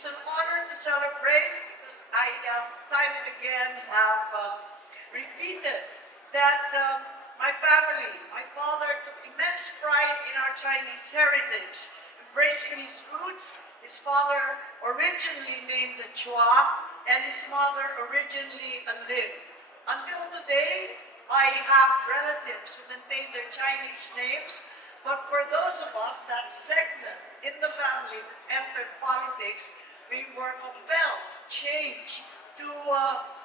It's an honor to celebrate because I time and again have repeated that my family, my father took immense pride in our Chinese heritage, embracing his roots. His father originally named Chua and his mother originally Lim. Until today, I have relatives who maintain their Chinese names, but for those of us, that segment in the family that entered politics, we were compelled to change to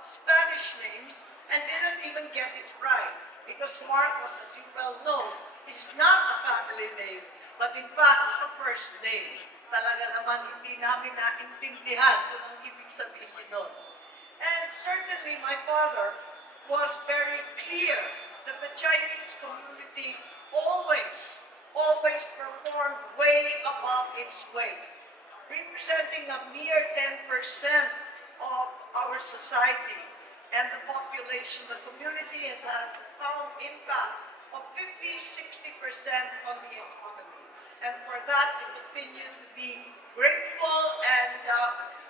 Spanish names and didn't even get it right. Because Marcos, as you well know, is not a family name, but in fact, a first name. Talaga naman hindi namin naintindihan kung ang ibig sabihin nun. And certainly my father was very clear that the Chinese community always performed way above its weight, representing a mere 10% of our society and the population. The community has had a profound impact of 50–60% on the economy. And for that, we continue to be grateful and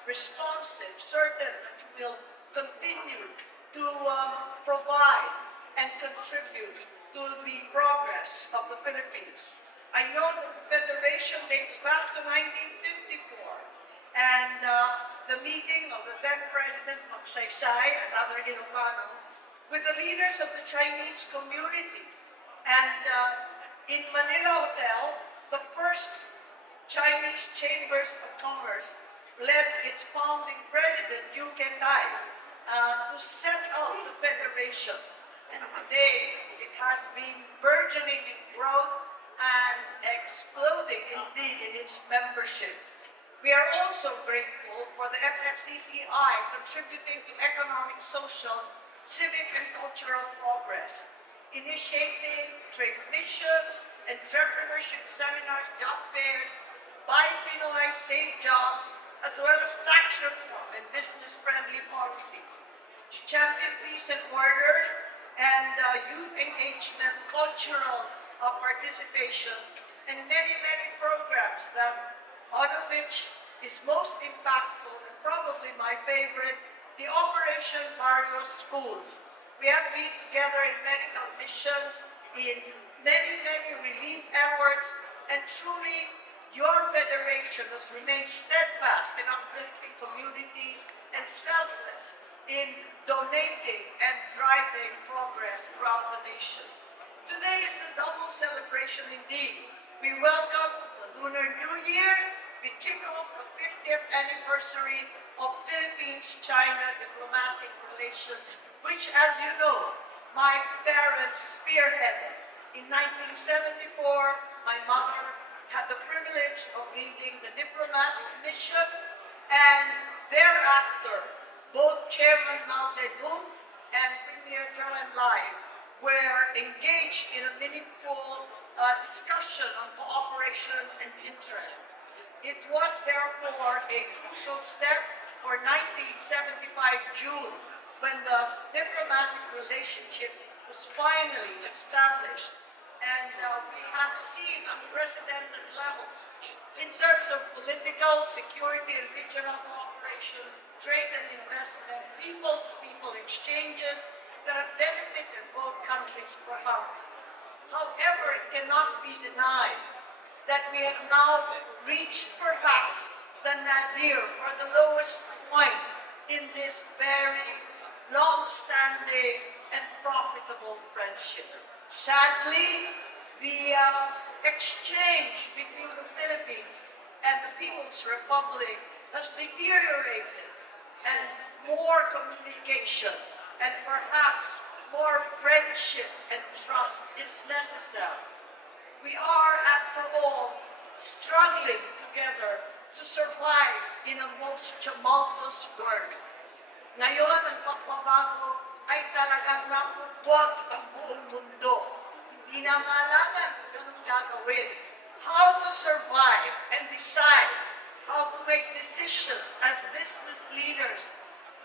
responsive, certain that we will continue to provide and contribute to the progress of the Philippines. I know that the Federation dates back to 1954, and the meeting of the then President Magsaysay, another Ilocano, with the leaders of the Chinese community. And in Manila Hotel, the first Chinese Chambers of Commerce led its founding president, Yu Kentai, to set up the Federation. And today, it has been burgeoning in growth and exploding indeed in its membership. We are also grateful for the FFCCI contributing to economic, social, civic, and cultural progress, initiating trade missions, entrepreneurship seminars, job fairs, buy Pinoy, save jobs, as well as tax reform and business-friendly policies, champion peace and order, and youth engagement, cultural participation, and many programs that one of which is most impactful and probably my favorite, the Operation Barrio Schools. We have been together in medical missions, in many relief efforts, and truly your federation has remained steadfast in uplifting communities and selfless in donating and driving progress throughout the nation. Today is a double celebration indeed. We welcome the Lunar New Year. We kick off the 50th anniversary of Philippines-China diplomatic relations, which, as you know, my parents spearheaded. In 1974, my mother had the privilege of leading the diplomatic mission, and thereafter, both Chairman Mao Zedong and Premier Zhou Enlai were engaged in a meaningful discussion on cooperation and interest. It was therefore a crucial step for 1975 June when the diplomatic relationship was finally established. And we have seen unprecedented levels in terms of political, security, and regional cooperation, trade and investment, people-to-people exchanges that have benefited both countries profoundly. However, it cannot be denied that we have now reached perhaps the nadir or the lowest point in this very long-standing and profitable friendship. Sadly, the exchange between the Philippines and the People's Republic has deteriorated, and more communication and perhaps more friendship and trust is necessary. We are, after all, struggling together to survive in a most tumultuous world. Ngayon, ang pagbabago ay talagang napupuwag ang buong mundo. Hindi na malaman kung anong gagawin. How to survive and decide how to make decisions as business leaders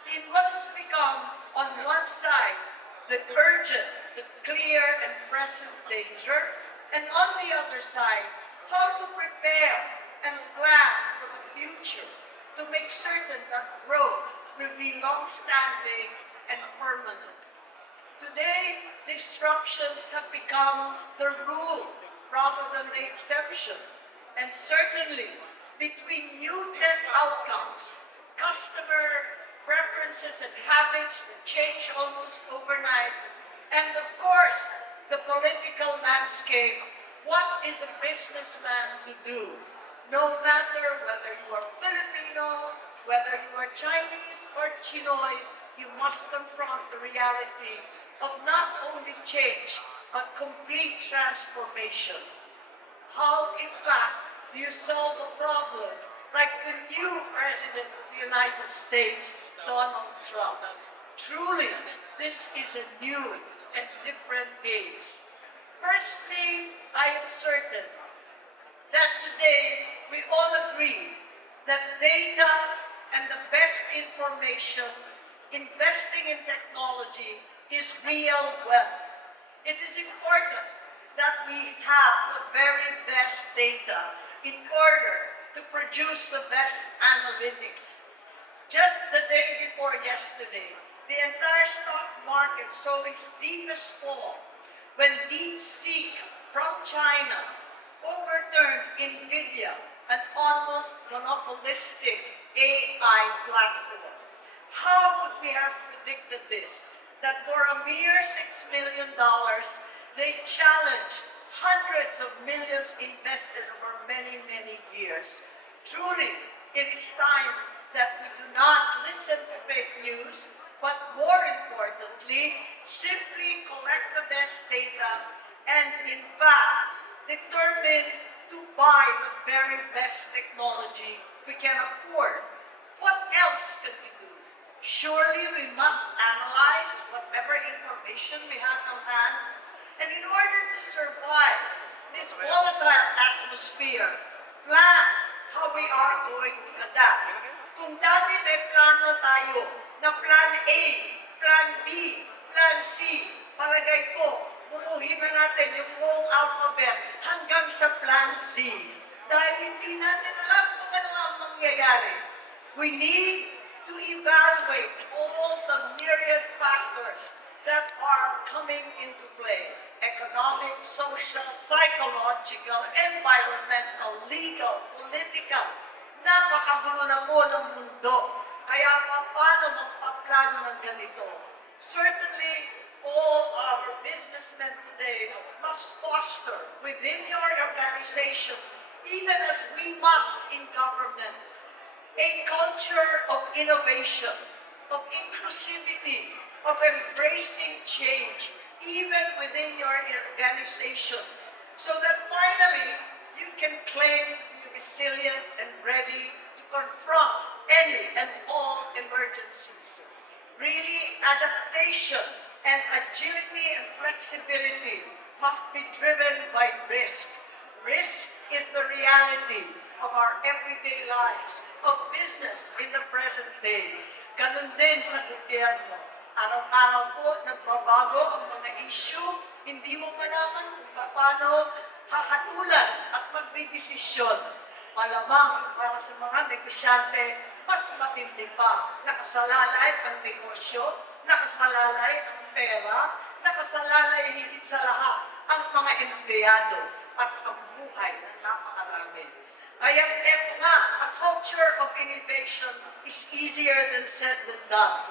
in what has become, on one side, the urgent, the clear and present danger, and on the other side, how to prepare and plan for the future. to make certain that growth will be long-standing and permanent. Today, disruptions have become the rule rather than the exception. And certainly, between new tech outcomes, customer preferences and habits that change almost overnight, and of course, the political landscape, what is a businessman to do? No matter whether you are Filipino, whether you are Chinese or Chinoy, you must confront the reality of not only change, but complete transformation. How, in fact, do you solve a problem like the new President of the United States, Donald Trump? Truly, this is a new and different age. Firstly, I am certain that today we all agree that data and the best information, investing in technology, is real wealth. It is important that we have the very best data in order to produce the best analytics. Just the day before yesterday, the entire stock market saw its deepest fall when DeepSeek from China overturned NVIDIA, an almost monopolistic AI platform. How could we have predicted this? That for a mere $6 million, they challenged hundreds of millions invested over many, many years. Truly, it is time that we do not listen to fake news, but more importantly, simply collect the best data and, in fact, determine to buy the very best technology we can afford. What else can we do? Surely we must analyze whatever information we have on hand, and in order to survive this volatile atmosphere, plan how we are going to adapt. Kung dati may plano tayo na plan A, plan B, plan C, palagay ko, buuhin na natin yung buong alphabet hanggang sa plan Z. Dahil hindi natin alam kung ano ang mangyayari. We need to evaluate all the myriad factors that are coming into play. Economic, social, psychological, environmental, legal, political. Napakagulo na po ng mundo. Kaya paano magpaplano ng ganito? Certainly, all our businessmen today must foster within your organizations, even as we must in government, a culture of innovation, of inclusivity, of embracing change, even within your organization, so that finally you can claim to be resilient and ready to confront any and all emergencies. Really, adaptation and agility and flexibility must be driven by risk. Risk is the reality of our everyday lives, of business in the present day. Ganun din sa gobyerno. Araw-araw po nagbabago ang mga issue, hindi mo malaman kung paano hakatulan at magdidesisyon. Malamang para sa mga negosyante, mas matindi pa. Nakasalalay ang negosyo, nakasalalay ang pera, nakasalalay higit sa lahat ang mga empleyado at ang buhay ng napakarami. Kaya eto nga, a culture of innovation is easier than said than done.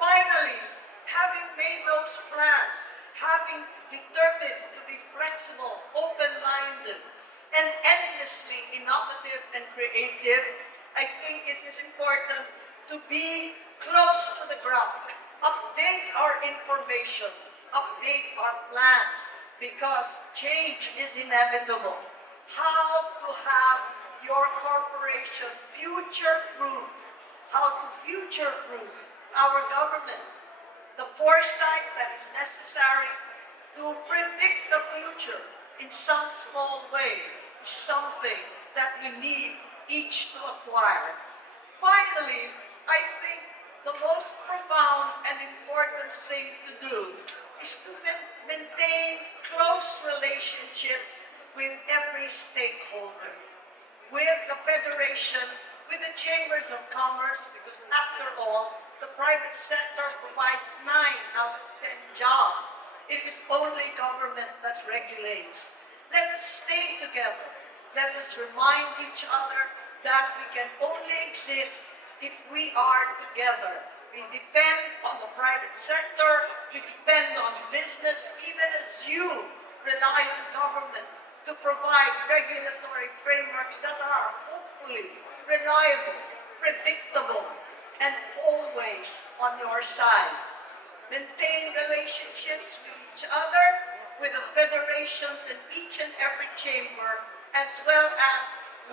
Finally, having made those plans, having determined to be flexible, open-minded, and endlessly innovative and creative, I think it is important to be close to the ground, update our information, update our plans, because change is inevitable. How to have your corporation future-proofed, how to future-proof our government, the foresight that is necessary to predict the future in some small way is something that we need each to acquire. Finally, I think the most profound and important thing to do is to maintain close relationships with every stakeholder. With the Federation, with the chambers of commerce, because after all, the private sector provides 9 out of 10 jobs. It is only government that regulates. Let us stay together. Let us remind each other that we can only exist if we are together. We depend on the private sector, we depend on business, even as you rely on government to provide regulatory frameworks that are hopefully reliable, predictable, and always on your side. Maintain relationships with each other, with the federations in each and every chamber, as well as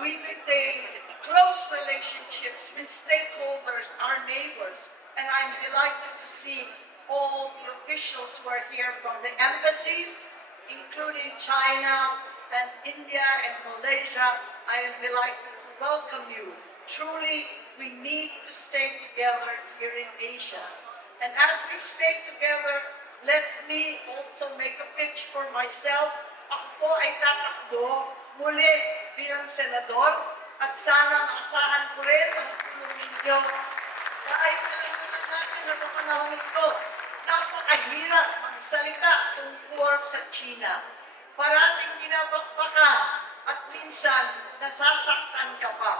we maintain close relationships with stakeholders, our neighbors, and I'm delighted to see all the officials who are here from the embassies, including China and India and Malaysia. I am delighted to welcome you. Truly, we need to stay together here in Asia. And as we stay together, let me also make a pitch for myself. Ako ay tatakbo muli bilang senador at sana maasahan ko rin ang tulong ninyo. Dahil alam naman natin na sa panahon ito, napakahirap magsalita tungkol sa China. Parating binabakbakan at minsan nasasaktan ka pa.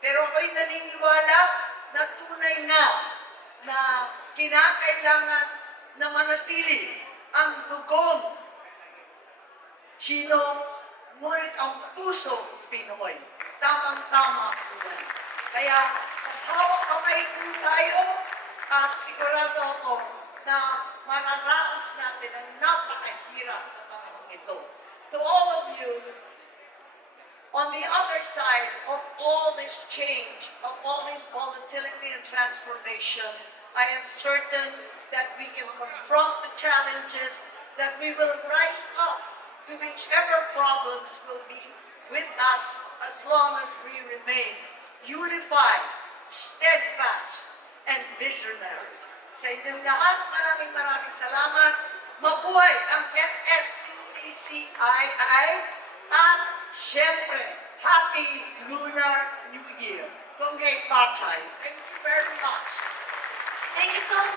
Pero ako'y naniniwala na tunay na kinakailangan na manatili ang dugong Chino, ngunit ang puso Pinoy. Tamang-tama po yan. Kaya, maghawak kamay po tayo at sigurado ako na mararaos natin ang napakahirap na panahon ito. To all of you, on the other side of all this change, of all this volatility and transformation, I am certain that we can confront the challenges, that we will rise up to whichever problems will be with us as long as we remain unified, steadfast, and visionary. Sa inyong lahat, maraming salamat. Mabuhay ang FFCCCII at syempre, Happy Lunar New Year. Konggay Pachay. Thank you very much. Thank you so much.